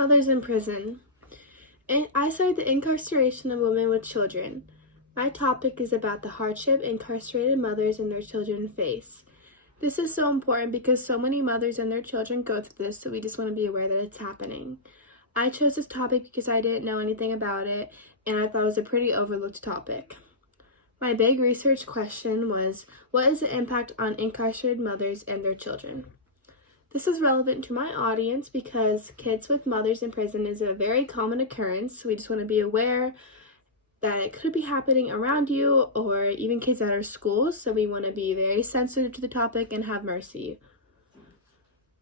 Mothers in prison. And I studied the incarceration of women with children. My topic is about the hardship incarcerated mothers and their children face. This is so important because so many mothers and their children go through this, so we just want to be aware that it's happening. I chose this topic because I didn't know anything about it, and I thought it was a pretty overlooked topic. My big research question was, what is the impact on incarcerated mothers and their children? This is relevant to my audience because kids with mothers in prison is a very common occurrence. So we just want to be aware that it could be happening around you or even kids at our schools. So we want to be very sensitive to the topic and have mercy.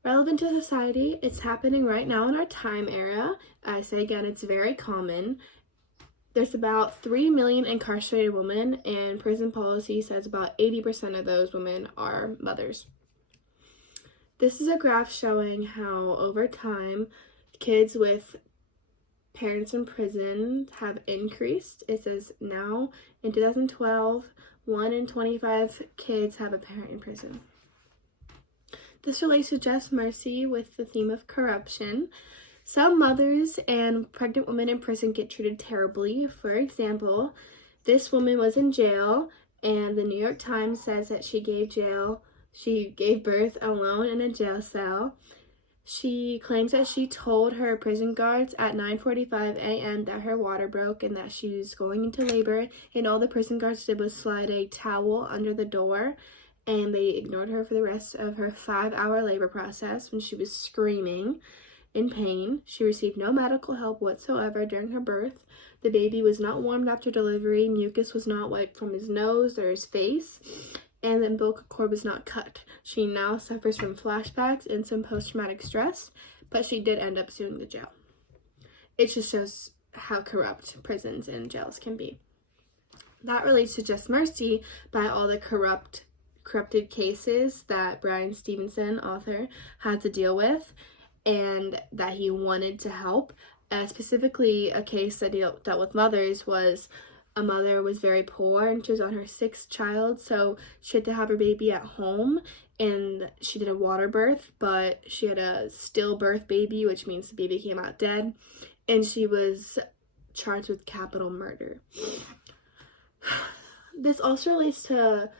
Relevant to society, it's happening right now in our time era. I say again, it's very common. There's about 3 million incarcerated women, and prison policy says about 80% of those women are mothers. This is a graph showing how over time kids with parents in prison have increased. It says now in 2012, 1 in 25 kids have a parent in prison. This relates to Just Mercy with the theme of corruption. Some mothers and pregnant women in prison get treated terribly. For example, this woman was in jail, and the New York Times says that she gave birth alone in a jail cell. She claims that she told her prison guards at 9:45 a.m. that her water broke and that she was going into labor, and all the prison guards did was slide a towel under the door, and they ignored her for the rest of her 5-hour labor process when she was screaming in pain. She received no medical help whatsoever during her birth. The baby was not warmed after delivery. Mucus was not wiped from his nose or his face, and the umbilical cord was not cut. She now suffers from flashbacks and some post-traumatic stress, but she did end up suing the jail. It just shows how corrupt prisons and jails can be. That relates to Just Mercy by all the corrupted cases that Bryan Stevenson, author, had to deal with and that he wanted to help. Specifically, a case that dealt with mothers was a mother was very poor and she was on her 6th child, so she had to have her baby at home, and she did a water birth, but she had a stillbirth baby, which means the baby came out dead, and she was charged with capital murder. This also relates to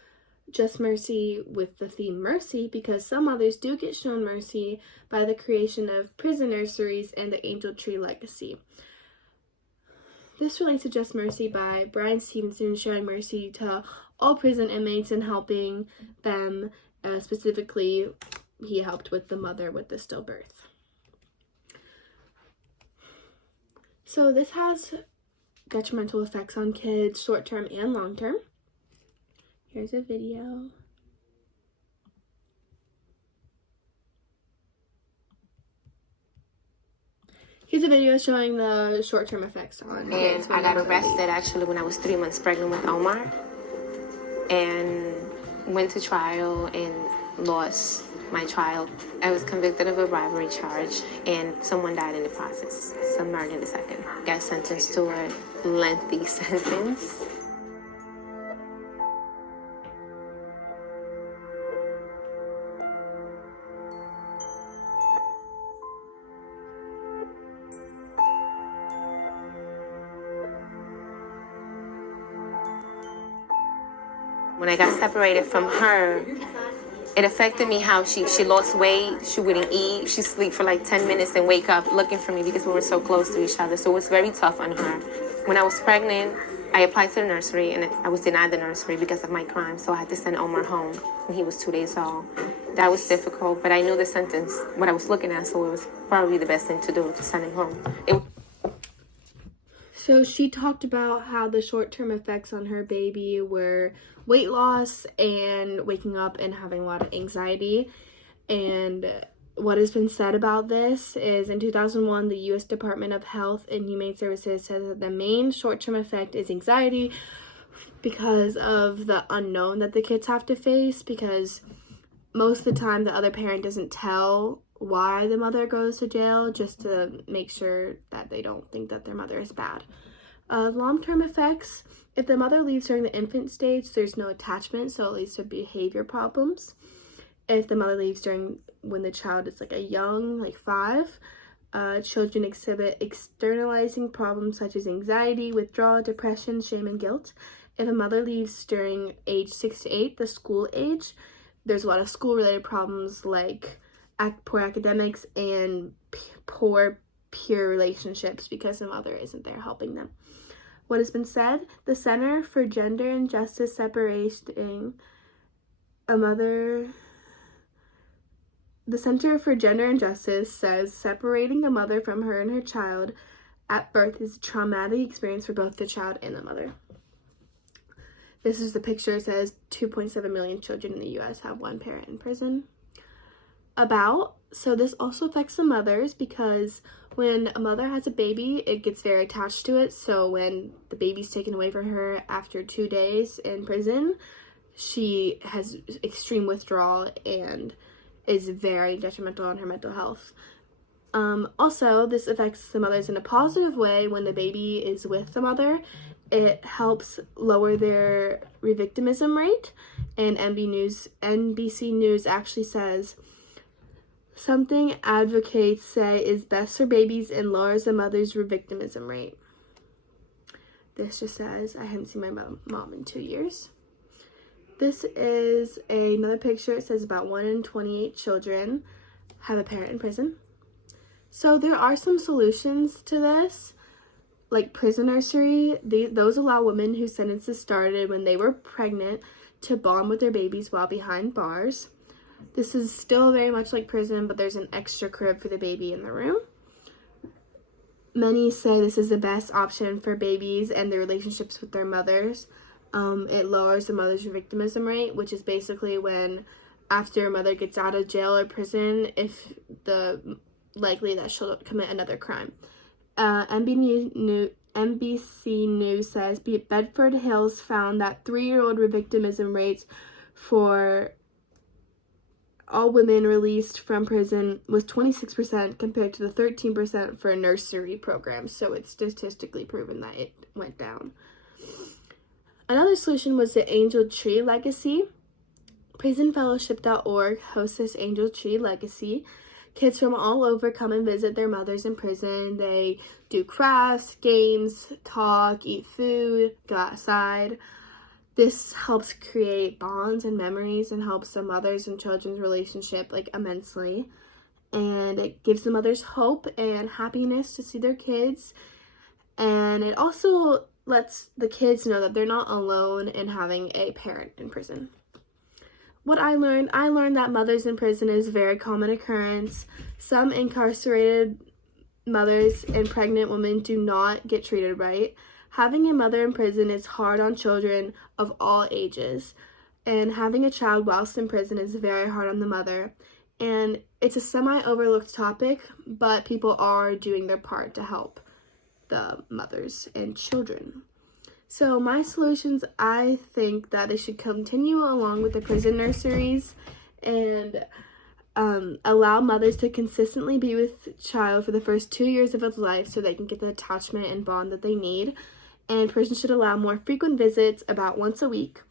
Just Mercy with the theme mercy, because some mothers do get shown mercy by the creation of prison nurseries and the Angel Tree Legacy. This relates to Just Mercy by Bryan Stevenson, showing mercy to all prison inmates and helping them. Specifically, he helped with the mother with the stillbirth. So this has detrimental effects on kids, short-term and long-term. Here's a video. Here's a video showing the short-term effects on kids. And I got arrested actually when I was 3 months pregnant with Omar, and went to trial and lost my trial. I was convicted of a robbery charge, and someone died in the process. Some murdered in the second. Got sentenced to a lengthy sentence. When I got separated from her, it affected me how she lost weight, she wouldn't eat, she'd sleep for like 10 minutes and wake up looking for me because we were so close to each other. So it was very tough on her. When I was pregnant, I applied to the nursery and I was denied the nursery because of my crime. So I had to send Omar home when he was 2 days old. That was difficult, but I knew the sentence, what I was looking at, so it was probably the best thing to do to send him home. So she talked about how the short-term effects on her baby were weight loss and waking up and having a lot of anxiety. And what has been said about this is in 2001, the U.S. Department of Health and Human Services said that the main short-term effect is anxiety because of the unknown that the kids have to face, because most of the time the other parent doesn't tell why the mother goes to jail, just to make sure that they don't think that their mother is bad. Long-term effects: if the mother leaves during the infant stage, there's no attachment, so it leads to behavior problems. If the mother leaves when the child is like a young, like 5, children exhibit externalizing problems such as anxiety, withdrawal, depression, shame, and guilt. If a mother leaves during age 6 to 8, the school age, there's a lot of school-related problems like poor academics and poor peer relationships because the mother isn't there helping them. What has been said, the Center for Gender and Justice Separating a Mother... The Center for Gender and Justice says separating a mother from her and her child at birth is a traumatic experience for both the child and the mother. This is the picture. It says 2.7 million children in the U.S. have one parent in prison. So this also affects the mothers because when a mother has a baby, it gets very attached to it. So when the baby's taken away from her after 2 days in prison, she has extreme withdrawal and is very detrimental on her mental health. Also, this affects the mothers in a positive way when the baby is with the mother. It helps lower their revictimism rate, and NBC News actually says, something advocates say is best for babies and lowers the mother's revictimism rate. This just says, I haven't seen my mom in 2 years. This is another picture. It says about 1 in 28 children have a parent in prison. So there are some solutions to this, like prison nursery. Those allow women whose sentences started when they were pregnant to bond with their babies while behind bars. This is still very much like prison, but there's an extra crib for the baby in the room. Many say this is the best option for babies and their relationships with their mothers. It lowers the mother's revictimism rate, which is basically when after a mother gets out of jail or prison, if the likely that she'll commit another crime. NBC News says Bedford Hills found that 3-year-old revictimism rates for all women released from prison was 26% compared to the 13% for a nursery program. So it's statistically proven that it went down. Another solution was the Angel Tree Legacy. PrisonFellowship.org hosts this Angel Tree Legacy. Kids from all over come and visit their mothers in prison. They do crafts, games, talk, eat food, go outside. This helps create bonds and memories and helps the mothers and children's relationship immensely. And it gives the mothers hope and happiness to see their kids. And it also lets the kids know that they're not alone in having a parent in prison. What I learned that mothers in prison is a very common occurrence. Some incarcerated mothers and pregnant women do not get treated right. Having a mother in prison is hard on children of all ages, and having a child whilst in prison is very hard on the mother. And it's a semi-overlooked topic, but people are doing their part to help the mothers and children. So my solutions, I think that they should continue along with the prison nurseries and allow mothers to consistently be with child for the first 2 years of its life so they can get the attachment and bond that they need. And prison should allow more frequent visits, about once a week.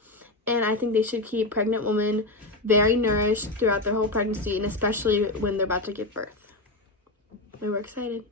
And I think they should keep pregnant women very nourished throughout their whole pregnancy, and especially when they're about to give birth. We were excited.